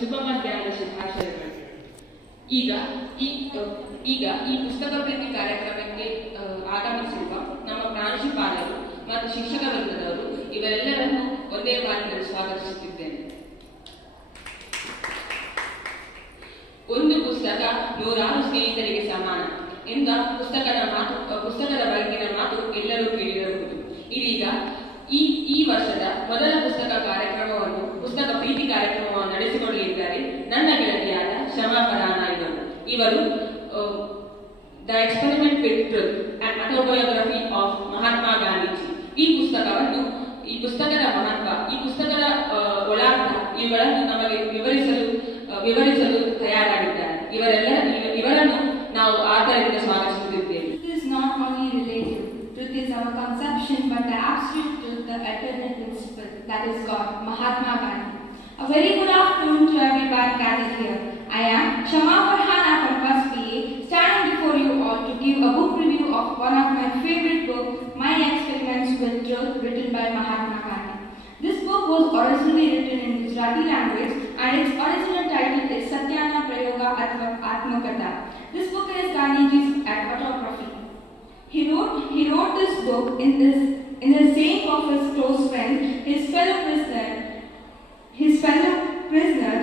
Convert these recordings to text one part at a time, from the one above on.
ಶುಭ ಮಧ್ಯಾಹ್ನದ ಶುಭಾಶಯಗಳು. ಈಗ ಈ ಪುಸ್ತಕ ಪ್ರೇಮಿ ಕಾರ್ಯಕ್ರಮಕ್ಕೆ ಆಗಮಿಸಿರುವ ನಮ್ಮ ಪ್ರಾಂಶುಪಾಲರು ಮತ್ತು ಶಿಕ್ಷಕ ವೃಂದದವರು ಇವರೆಲ್ಲರನ್ನು ಒಂದೇ ವಾರದಲ್ಲಿ ಸ್ವಾಗತಿಸುತ್ತಿದ್ದೇನೆ. ಒಂದು ಪುಸ್ತಕ ನೂರಾರು ಸ್ನೇಹಿತರಿಗೆ ಸಮಾನ ಎಂಬ ಪುಸ್ತಕದ ಬಗೆಗಿನ ಮಾತು ಎಲ್ಲರೂ ಕೇಳಿರಬಹುದು. ಇದೀಗ ಈ ವರ್ಷದ ಮೊದಲ ಪುಸ್ತಕ ಕಾರ್ಯಕ್ರಮವನ್ನು ಪುಸ್ತಕ ಪ್ರೀತಿ ಕಾರ್ಯಕ್ರಮವನ್ನು ನಡೆಸಿಕೊಳ್ಳಲಿದ್ದಾರೆ ನನ್ನ ಗೆಳತಿಯಾದ ಶಮಾ ಫರಾನ ಇವರು the experiment with truth and autobiography of Mahatma Gandhiji ಈ ಪುಸ್ತಕದ ಮಹತ್ವ, ಈ ಪುಸ್ತಕದ ಒಳಾರ್ಥ ಇವುಗಳನ್ನು ನಮಗೆ ವಿವರಿಸಲು ತಯಾರಾಗಿದ್ದಾರೆ. ಇವರನ್ನು ನಾವು ಆದರದಿಂದ ಸ್ವಾಗತಿಸುತ್ತಿದ್ದೇವೆ. It is not only relative. Truth is our conception, but the absolute truth, the eternal principle, that is God, Mahatma Gandhi. A very good afternoon to everyone gathered here. I am Shama Farhana from First BA, standing before you all to give a book review of one of my favorite books, My Experiments with Truth, written by Mahatma Gandhi. This book was originally written in Gujarati language, and its original title is Satyana Prayoga Atmakatha. This book is Gandhiji's autobiography. He wrote this book in the saying of his close friend, his fellow prisoner,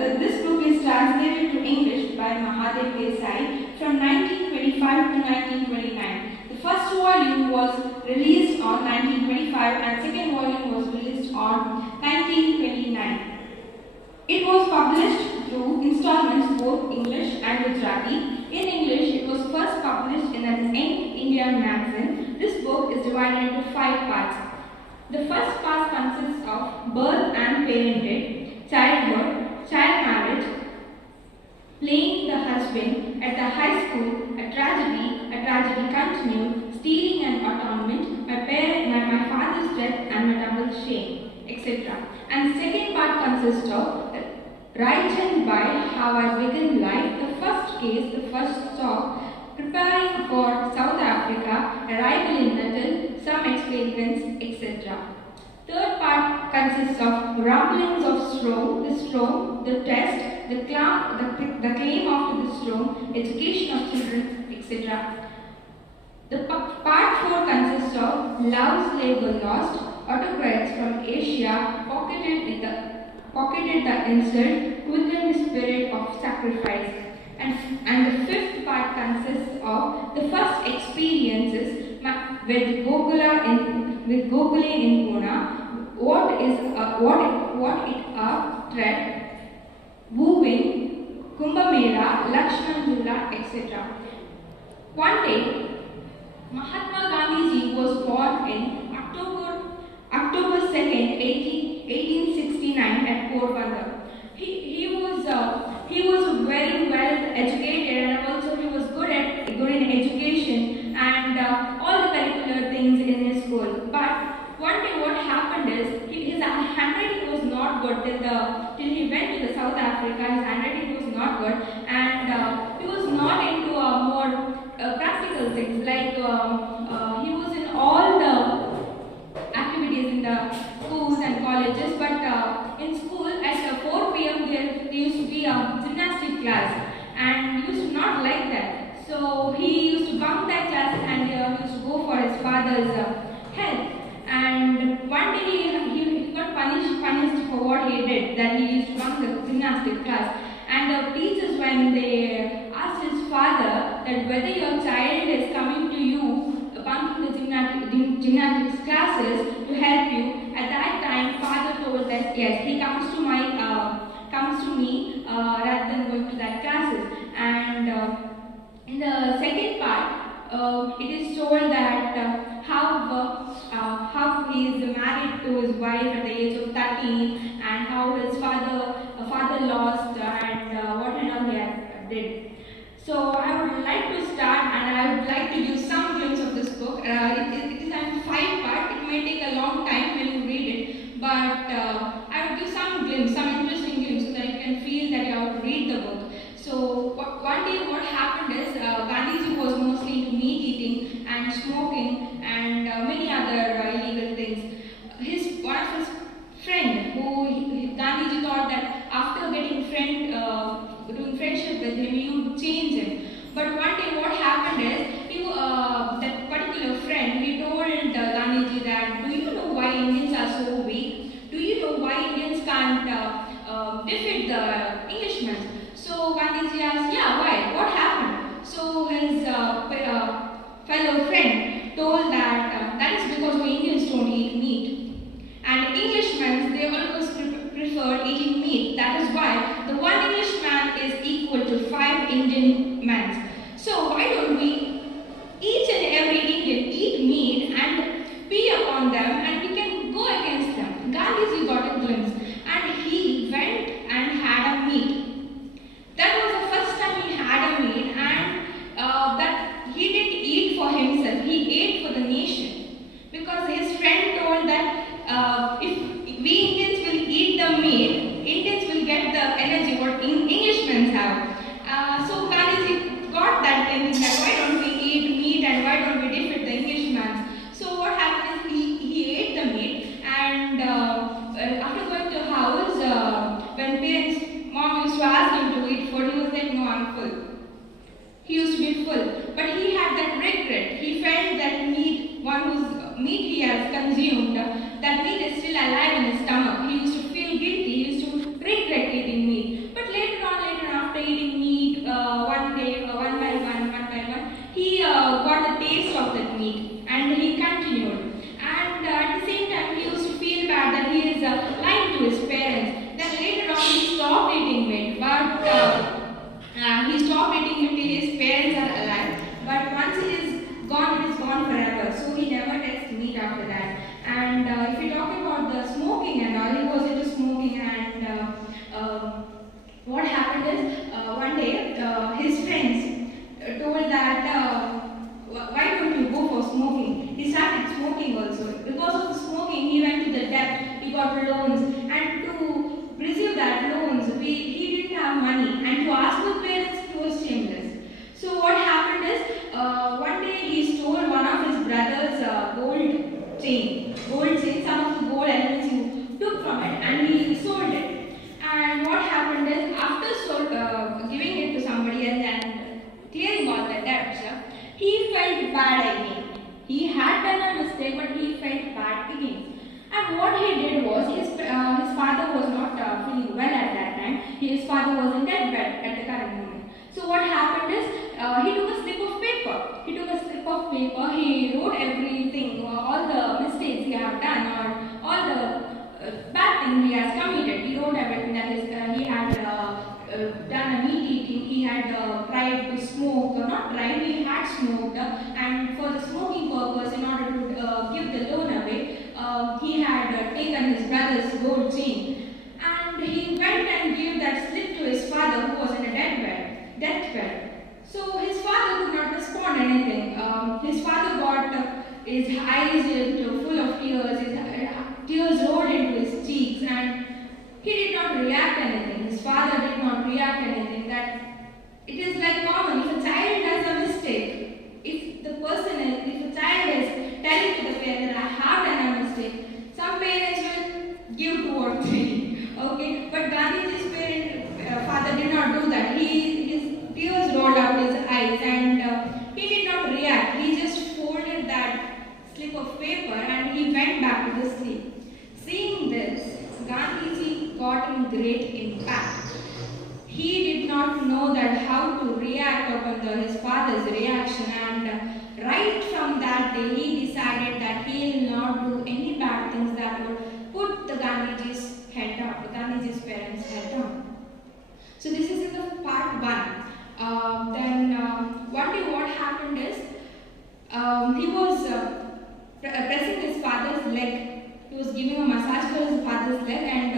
that this book is translated to English by Mahadev Desai from 1925 to 1929. The first volume was released on 1925 and second volume was released on 1929. It was published through installments both English and Gujarati. In English, it was first published in an Young Indian magazine. This book is divided into 5 parts. The first part consists of birth and parentage, childhood, child marriage, playing the husband at the high school, a tragedy continued, stealing and atonement, my father's death and my double shame, etc. And the second part consists of right and by, how I began life, the first case, the first stop, preparing for South Africa, arrival in Natal, some experiments, etc. Third part consists of rumblings of the test, the claim after the storm, education of children, etc. The part 4 consists of love's label lost, autocrats from Asia pocketed the insult, quickened the spirit of sacrifice. And the fifth part consists of the first experiences with Gokula in Pune, what it threat, wooing, Kumbh Mela, Lakshman Jula, etc. One day, Mahatma Gandhi was born in October 2nd, 1869 at Porbandar. He was very well educated, and also he was good in education and all the curricular things in his school. But one day what happened is his handwriting was not good till he went to the South Africa. His handwriting was not good, and he was not into more practical things like he was in all the activities in the schools and colleges, but in school at 4 p.m. there used to be a gymnastic class, and he used to not like that. So he used to bunk that class and he used to go for his father's help. And one day he got punished for what he did, that he used to bunk the gymnastic class. And the teachers, when they asked his father that whether your child is coming to you bunking the gymnastics classes to help you, at that time father told that yes, he comes to me rather than going to that classes. And in the second part, it is told that how he is married to his wife at the age of 13, and how his father lost and what and all he did. So I would like to start, and I would like to give some glimpse of this book. It is in 5 parts. It may take a long time when you read it, but I would give some interesting glimpse, so that you can feel that you have to read the book. So one day what happened is Gandhiji was mostly into meat eating and smoking and many other illegal things. One of his friend, who Gandhiji thought that after getting friend hated the Englishmen. So Gandhiji asked, yeah, why? What happened? So his fellow friend told that that is because we Indians don't eat meat. And Englishmen, they always prefer eating meat. That is why the one Englishman is equal to 5 Indian men. So why don't we, each and every Indian, eat meat and pee upon them, and we can go against them. Gandhiji got a glimpse and he went and had a meet. That was the first time he had a meet, and that he didn't eat for himself, he ate for the nation. Because his friend told that if we Indians will eat the meat, Indians will get the energy what Englishmen have. So Gandhiji got that thinking that why don't we eat meat and why don't we defeat the Englishmen? So what happened is he ate the meat, and after going to the house, when mom used to ask him to eat food, he was like, no, I'm full. He used to be full, but he had that regret. He felt that one whose meat he has consumed, that meat is still alive in his stomach. He used to feel guilty. He used to regret eating meat. But later on, after eating meat, one day, one by one, he got the taste of that meat, and he continued. And at the same time, he used to feel bad that he is lying to his parents. Then later on, he stopped eating meat, but he stopped eating until his parents are alive. But once it is gone forever. So he never tastes meat after that. And if we talk about the smoking and all, he was into smoking, and what happened is one day his friends told that why don't you go for smoking? He started smoking also. Because of the smoking, he went to the debt, he got loans, and to receive that loans, he didn't have money, and to ask his parents, he was shameless. So what happened is, one day he stole one of his brother's gold chain, some of the gold elements he took from it, and he sold it. And what happened is, after giving it to somebody else and clearing all the debts, he felt bad again. He had done a mistake, but he felt bad again. And what he did was, his father was not feeling well at that time. His father was in deathbed at the current moment. So what happened is, he took a slip of paper. He wrote everything, all the mistakes he had done, or all the bad things he has committed. He wrote everything, that is, he had done a meat eating, he had tried to smoke, not tried, he had smoked, and for the smoking purpose, in order to give the loan away, he had taken his brother's gold chain, and he went and gave that slip to his father, who was in a deathbed. So his father could not respond anything. His father got his eyes full of tears, his tears rolled into his cheeks, and he did not react anything. His father did not react anything. That it is like common. If a child does a mistake, if a child is telling to the parent, I have done a mistake, some parents will give 2 or 3. Okay, but Gandhiji's father did not do that. His tears rolled out his eyes, and he did not react. He just folded that slip of paper and he went back to the sleep. Seeing this, Gandhiji got in great impact. He did not know that how to react upon his father's reaction, and right from that day he decided that he will not do any bad things that would put the Gandhiji's head down, Gandhiji's parents' head down. So this is in the part 1. Then one day what happened is, he was pressing his father's leg. He was giving a massage for his father's leg, and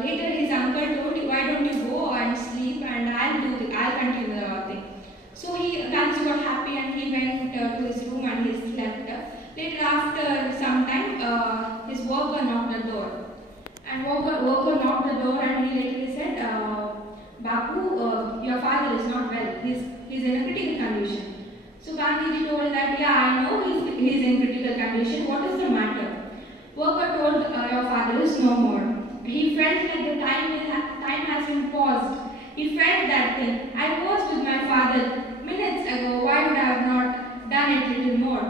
later his uncle told him, why don't you go and sleep, and I'll continue the thing. So Gandhiji got happy and he went to his room and he slept. Later, after some time, his worker knocked the door. And worker knocked the door, and he later said, Bapu, your father is not well. He's in a critical condition. So Gandhiji told that, yeah, I know he's in critical condition. What is the matter? Worker told, your father is no more. He felt like the time has been paused. He felt that thing. I was with my father minutes ago. Why would I have not done it little more?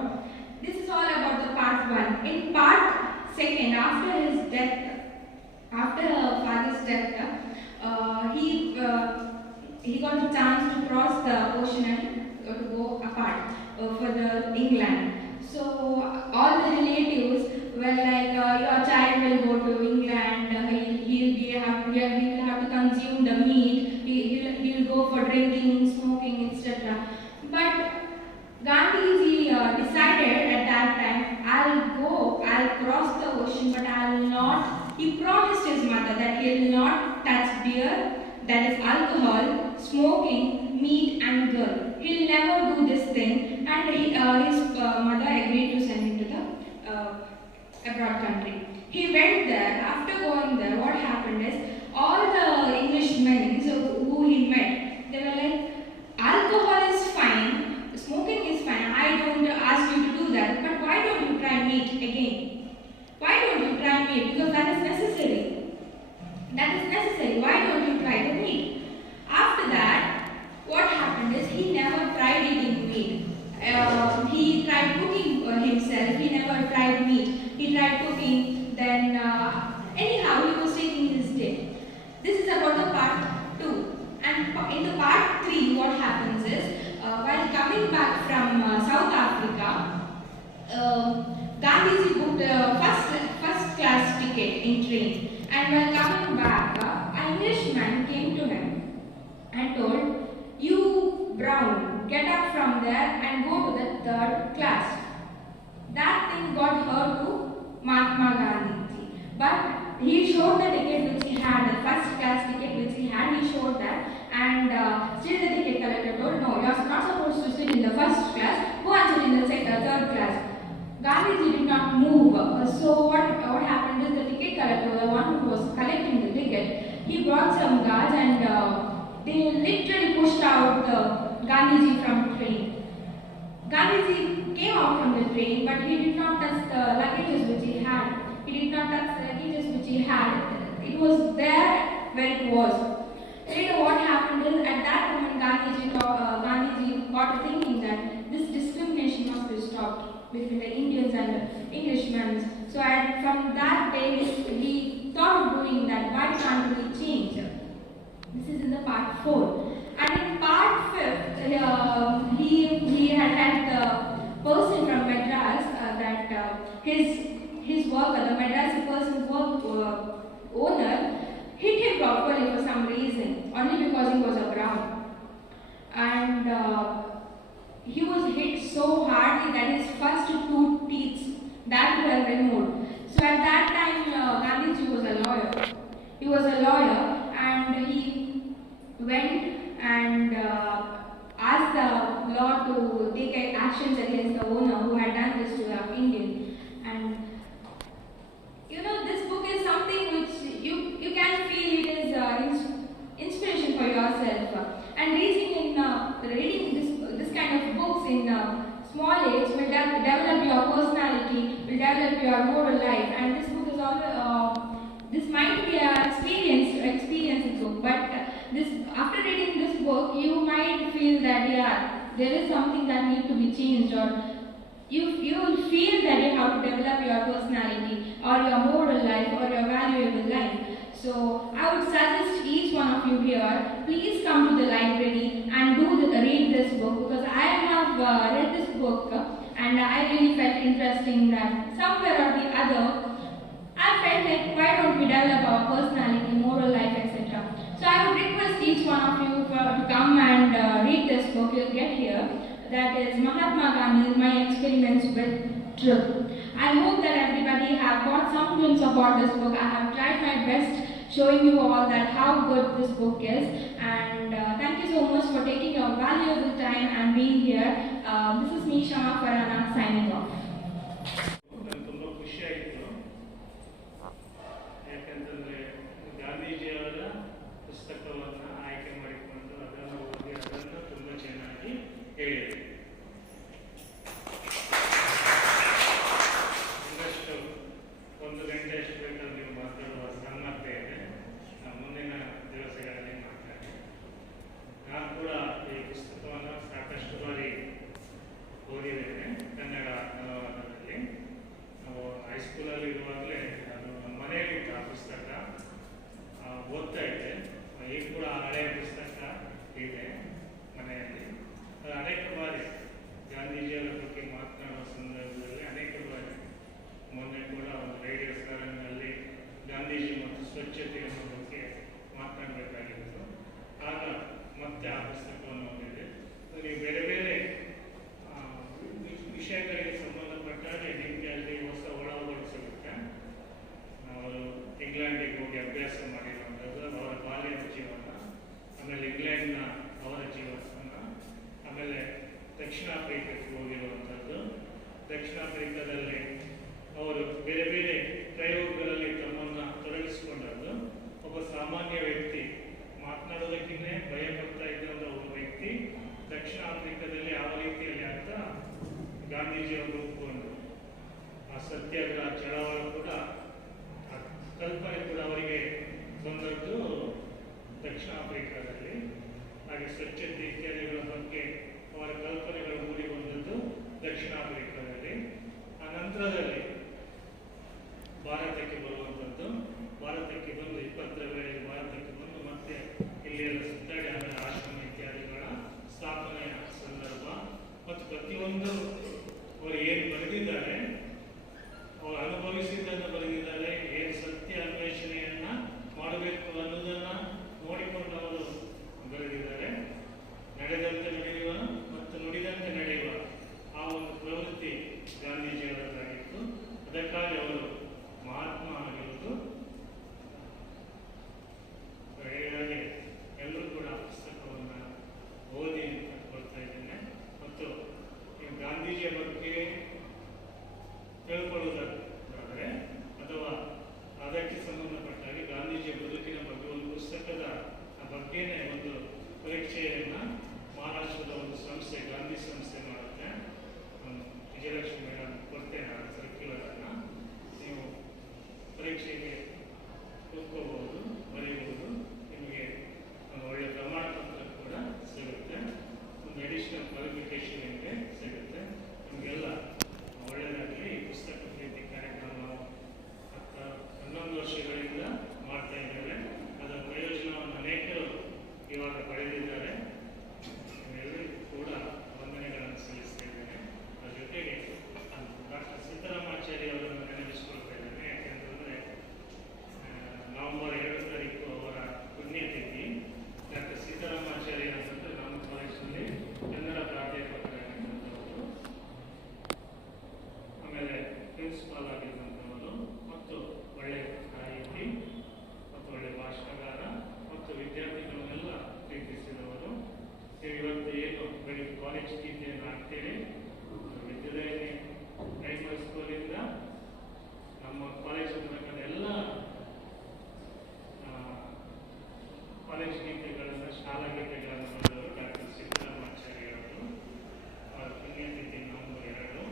This is all about the part 1. In part 2, after his death, after her father's death, he got the chance to cross the ocean and to go apart for the England. So all the relatives were like, your child will go to England. He will have to consume the meat. He'll go for drinking, smoking, etc. But Gandhiji decided at that time, I'll cross the ocean, but I'll not. He promised his mother that he'll not touch beer, that is alcohol, smoking, meat, and girl. He'll never do this thing, and his mother agreed to send him to the abroad country. He went there. After going there, what happened is all the Englishmen who he met, they were like, alcohol is fine, smoking is fine. I don't ask you to do that, but why don't you try meat again? Why don't you try meat? Because that is necessary. That is necessary. Why don't you try the meat? After that, what happened is he never tried eating meat. He tried cooking himself. He never tried meat. He tried cooking. Then anyhow, he was taking his day. This is about the part 2. And in the part 3, what happens is, while coming back from South Africa, Gandhiji booked a first class ticket in train. And while coming back, an Englishman came to him and told, you Brown, get up from there and go to the 3rd class. That thing got hurt to Mahatma Gandhi. But he showed the ticket which he had, the first class ticket which he had, he showed that. And still the ticket collector told, no, you are not supposed to sit in the 1st class, go and sit in the 3rd class. Gandhiji did not move. So what happened is the ticket collector, the one who was collecting the ticket, he brought some guards and they literally pushed out Gandhiji from the train. Gandhiji came out from the train, but he did not touch the luggages which he had. He did not touch the luggages which he had. It was there where it was. Later what happened is, at that moment Gandhiji got thinking that this discrimination must be stopped between the Indians and the Englishmen. So from that day he thought of doing that. Why can't we change? This is in the part 4. And in part 5, he had the person from Madras that his worker, the Madrasi person's owner, hit him properly for some reason, only because he was a brown. And he was hit so hardly that his first 2 teeth that were removed. So at that time, Gandhiji was a lawyer. He was a lawyer, and he went and asked the law to take actions against the owner who had done this to the Indian. And this book is something which you can feel it is inspiration for yourself. And reading this kind of books in small age will develop your personality, will develop your moral life. And this book is this might be an experience book, but after reading this book, you might feel that there is something that needs to be changed, or you will feel that you have to develop your personality or your moral life or your valuable life. So I would suggest each one of you here, please come to the library and read this book, because I have read this book and I really felt interesting that somewhere or the other I felt like, why don't we develop our personality, moral life, etc. So I would request each one of you to come and read this book. You'll get here. That is Mahatma Gandhi's My Experiments with Truth. I hope that everybody have got some glimpse about this book. I have tried my best showing you all that how good this book is. And thank you so much for taking your valuable time and being here. This is me, Shama Farana, signing off. ಗಾಂಧೀಜಿಯವರ ಪುಸ್ತಕವನ್ನು ಆಯ್ಕೆ ಮಾಡಿಕೊಂಡು ಅದನ್ನು ಓದಿ ಅದನ್ನು ತುಂಬ ಚೆನ್ನಾಗಿ ಹೇಳಿದೆ. ಒಂದಷ್ಟು 1 ಗಂಟೆಯಷ್ಟು ಬೇಕಾದ್ರೆ ನೀವು ಮಾತಾಡುವ ಸಾಮರ್ಥ್ಯ ಇದೆ. ಮುಂದಿನ ದಿವಸಗಳಲ್ಲಿ ಮಾತಾಡಿ. ನಾನು ಕೂಡ ಈ ಪುಸ್ತಕವನ್ನು ಸಾಕಷ್ಟು ಬಾರಿ ಓದಿದ್ದೇನೆ. ಕನ್ನಡ ಹಿರಿಯರ ಸುತ್ತಡೆ ಆಮೇಲೆ ಆಶ್ರಮ ಇತ್ಯಾದಿಗಳ ಸ್ಥಾಪನೆಯ ಸಂದರ್ಭ ಮತ್ತು ಪ್ರತಿಯೊಂದು ಅವರು ಏನು ಬರೆದಿದ್ದಾರೆ, ಅವರು ಅನುಭವಿಸಿದ್ದನ್ನು ಬರೆದಿದ್ದಾರೆ, ಏನು ಸತ್ಯ ಅನ್ವೇಷಣೆಯನ್ನ ಮಾಡಬೇಕು ಅನ್ನೋದನ್ನ ನೋಡಿಕೊಂಡು ಅವರು ಬರೆದಿದ್ದಾರೆ. ನಡೆದಂತೆ ನಡೆಯುವ ಮತ್ತು ನುಡಿದಂತೆ ನಡೆಯುವ ಆ ಒಂದು ಪ್ರವೃತ್ತಿ ಗಾಂಧೀಜಿಯವರದ್ದಾಗಿತ್ತು. ಅದಕ್ಕಾಗಿ ಅವರು ಮಹಾತ್ಮ ಆಗಿರುವುದು. ಹಾಗಾಗಿ ಎಲ್ಲರೂ ಕೂಡ ಪುಸ್ತಕವನ್ನು ಓದಿ ಅಂತ ಕೊಡ್ತಾ ಇದ್ದೇನೆ. ಮತ್ತು ಈ ಗಾಂಧೀಜಿಯ ಬಗ್ಗೆ ತಿಳ್ಕೊಳ್ಳುವುದಾದರೆ ಅಥವಾ ಅದಕ್ಕೆ ಸಂಬಂಧಪಟ್ಟಾಗಿ ಗಾಂಧೀಜಿಯ ಬದುಕಿನ ಬಗ್ಗೆ ಒಂದು ಪುಸ್ತಕದ ಬಗ್ಗೆನೇ ಒಂದು ಪರೀಕ್ಷೆಯನ್ನ ಮಹಾರಾಷ್ಟ್ರದ ಒಂದು ಸಂಸ್ಥೆ, ಗಾಂಧಿ ಸಂಸ್ಥೆ ಮಾಡುತ್ತೆ. ವಿಜಯಲಕ್ಷ್ಮಿ ಮೇಡಮ್ ಕೊಡ್ತೇನೆ ಆ ಸರ್ಕ್ಯುಲರ್ ಅನ್ನ. ನೀವು ಪರೀಕ್ಷೆಗೆ ಕೂತ್ಕೋಬಹುದು, ಬರೆಯಬಹುದು. ನಿಮಗೆ ಒಂದು ಒಳ್ಳೆ ಪ್ರಮಾಣ ಪತ್ರ ಕೂಡ ಸಿಗುತ್ತೆ. ಒಂದು ಅಡಿಷನಲ್ ಕ್ವಾಲಿಫಿಕೇಶನ್ ನಿಮಗೆ ಸಿಗುತ್ತೆ. ನಿಮಗೆಲ್ಲ ಒಳ್ಳೆಯದಾಗಲಿ. ಈ ಪುಸ್ತಕ ಪ್ರೀತಿ ಕಾರ್ಯಕ್ರಮ ನಾವು 11 ವರ್ಷಗಳಿಂದ ಮಾಡ್ತಾ ಇದ್ದೇವೆ. ಅದರ ಪ್ರಯೋಜನವನ್ನು ಅನೇಕರು ಇವಾಗ ಪಡೆದಿದ್ದಾರೆ. ಎಲ್ಲರಿಗೂ ಕೂಡ ವಂದನೆಗಳನ್ನು ಸಲ್ಲಿಸ್ತಾ ಇದ್ದೇನೆ. ಅದರ ಜೊತೆಗೆ ಡಾಕ್ಟರ್ ಸಿದ್ದರಾಮಾಚಾರ್ಯ ಅವರನ್ನು ನೆನಪಿಸಿಕೊಳ್ತಾ ಇದ್ದೇನೆ. ಯಾಕೆಂತಂದರೆ ನವೆಂಬರ್ 2 ತಾರೀಕು ಅವರ ಪುಣ್ಯತಿಥಿ. ಡಾಕ್ಟರ್ ಸಿದ್ದರಾಮಾಚಾರ್ಯ ಅಂತಂದರೆ ನಮ್ಮ ಕಾಲೇಜಿನಲ್ಲಿ ಕನ್ನಡ ಪ್ರಾಧ್ಯಾಪಕರಾಗಿದ್ದಂಥವರು, ಆಮೇಲೆ ಪ್ರಿನ್ಸಿಪಾಲ್ ಆಗಿದ್ದಂಥವರು, ಮತ್ತು ಒಳ್ಳೆಯ ಸಾಹಿತಿ ಮತ್ತು ಒಳ್ಳೆಯ ಭಾಷಣಗಾರ ಮತ್ತು ವಿದ್ಯಾರ್ಥಿಗಳನ್ನೆಲ್ಲ ಪ್ರೀತಿಸಿದವರು. ನೀವು ಇವತ್ತು ಏನು ಬರೀ ಕಾಲೇಜ್ ಗೀತೆಯನ್ನು ಹಾಕ್ತೀರಿ, ವಿದ್ಯಾಲಯ ಪ್ರೈಮರಿ ಸ್ಕೂಲಿಂದ ನಮ್ಮ ಕಾಲೇಜ್ ಮೂಲಕ ಎಲ್ಲ ಕಾಲೇಜ್ ಗೀತೆಗಳನ್ನು, ಶಾಲಾ ಗೀತೆಗಳನ್ನು ಬರೆದವರು ಡಾಕ್ಟರ್ ಸಿದ್ದರಾಮಾಚಾರ್ಯ ಅವರು. ಅವರ ಪುಣ್ಯತಿಥಿ ನವೆಂಬರ್ 2.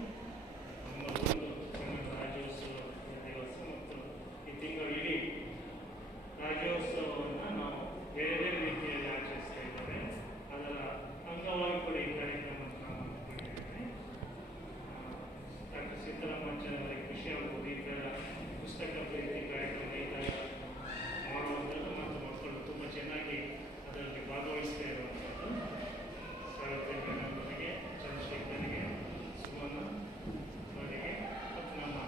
ನವೆಂಬರ್ 1 ಕನ್ನಡ ರಾಜ್ಯೋತ್ಸವ ದಿವಸ. ಮತ್ತು ಈ ತಿಂಗಳು ಇಡೀ ರಾಜ್ಯೋತ್ಸವವನ್ನು ನಾವು ಬೇರೆ ಬೇರೆ ರೀತಿಯಲ್ಲಿ ಆಚರಿಸ್ತಾ ಇದ್ದೇವೆ. ಅದರ ಅಂಗವಾಗಿ ಕೂಡ ಈ ಕಾರ್ಯಕ್ರಮವನ್ನು ನಾವು ಹಮ್ಮಿಕೊಂಡಿದ್ದೇವೆ. ಡಾಕ್ಟರ್ ಸಿದ್ದರಾಮಾಚಾರ್ಯ ಅವರಿಗೆ ಖುಷಿ ಆಗ್ಬೋದು ಈ ಥರ ಪುಸ್ತಕ ಪ್ರೀತಿ ಕಾರ್ಯಕ್ರಮ ಈ ಥರ ಮಾಡುವಂಥದ್ದು, ಮತ್ತು ಮಕ್ಕಳು ತುಂಬ ಚೆನ್ನಾಗಿ ಅದರಲ್ಲಿ ಭಾಗವಹಿಸ್ತಾ ಇರುವಂಥದ್ದು. ಸಾರ್ವತ್ರಿಕ ನನಗೆ, ಚಂದ್ರಶೇಖರ್ಗೆ, ಸುಮನ ಅವರಿಗೆ ಮತ್ತು ನಮ್ಮ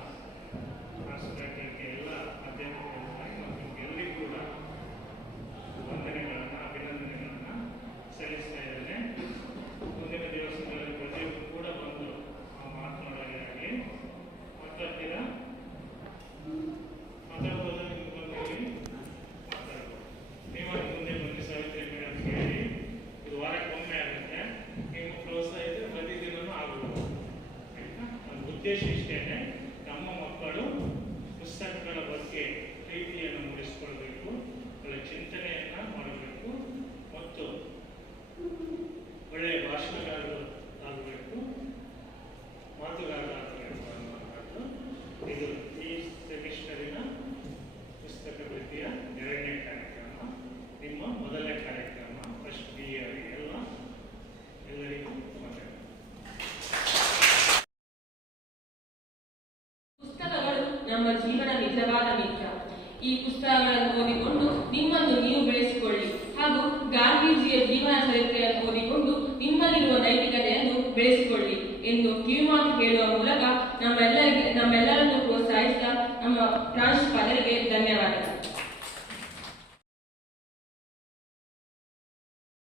ರಾಷ್ಟ್ರಕ್ಕೆ ಎಲ್ಲ ಅಧ್ಯಯನಗಳಿಗಾಗಿ ಮತ್ತು ಎಲ್ಲರಿಗೂ ಕೂಡ ವಂದನೆಗಳನ್ನು, ಅಭಿನಂದನೆಗಳನ್ನು ಸಲ್ಲಿಸ್ತಾ ಇದ್ದೇನೆ. ಮುಂದಿನ ದಿವಸಗಳಲ್ಲಿ ಪ್ರತಿಯೊಬ್ಬರು ಕೂಡ ಬಂದು ಮಾತನಾಡಲಾಗಿ ಮಾತಾಡ್ತೀರಾ? ಮಾತಾಡ್ಬೋದು. ನಿಮ್ಗೆ ಬಂದು ಮಾತಾಡ್ಬೋದು. ನೀವಾಗಿ ಮುಂದೆ ಬಂದು ಸಾವಿತ್ರಿ ಮೇಡಮ್ ಹೇಳಿ. ಇದು ವಾರಕ್ಕೊಮ್ಮೆ ಆಗುತ್ತೆ. ನಿಮ್ಮ ಪ್ರೋತ್ಸಾಹ ಇದ್ದರೆ ಪ್ರತಿದಿನವೂ ಆಗಬಹುದು. ಆಯ್ತಾ? ಒಂದು ಉದ್ದೇಶ ಇಷ್ಟೇನೆ, ನಮ್ಮ ಮಕ್ಕಳು ಪುಸ್ತಕಗಳ ಬಗ್ಗೆ ಪ್ರೀತಿಯನ್ನು ಮೂಡಿಸಿಕೊಳ್ಬೇಕು, ಒಳ್ಳೆಯ ಚಿಂತನೆಯನ್ನು ಮಾಡಬೇಕು, ಮತ್ತು ಒಳ್ಳೆಯ ಭಾಷಣಗಾರರು ಆಗಬೇಕು, ಮಾತುಗಾರರಾಗಬೇಕು ಅನ್ನುವಂಥದ್ದು. ಇದು ಈ ಸೆಮಿಸ್ಟರಿನ ಪುಸ್ತಕ ಪ್ರೀತಿಯ 2ನೇ ಕಾರ್ಯಕ್ರಮ, ನಿಮ್ಮ ಮೊದಲನೇ ಕಾರ್ಯಕ್ರಮ. ಫಸ್ಟ್ BA ಅವರಿಗೆ ಎಲ್ಲರಿಗೂ ಮಾತಾಡಿ. ಪುಸ್ತಕಗಳು ನಮ್ಮ ಜೀವನ ನಿಜವಾದ ಮಿತ್ರ. ಈ ಪುಸ್ತಕಗಳನ್ನು ಓದಿಕೊಂಡು ನಿಮ್ಮನ್ನು ನೀವು ಬೆಳೆಸಿಕೊಳ್ಳಿ, ಹಾಗೂ ಗಾಂಧೀಜಿಯ ಜೀವನ ಚರಿತ್ರೆಯನ್ನು ಓದಿಕೊಂಡು ನಿಮ್ಮಲ್ಲಿರುವ ನೈತಿಕತೆಯನ್ನು ಬೆಳೆಸಿಕೊಳ್ಳಿ ಎಂದು ಕಿವಿಮಾತು ಹೇಳುವ ಮೂಲಕ ನಮ್ಮೆಲ್ಲರನ್ನು ಪ್ರೋತ್ಸಾಹಿಸಿದ ನಮ್ಮ ಪ್ರಾಂಶುಪಾಲರಿಗೆ ಧನ್ಯವಾದಗಳು.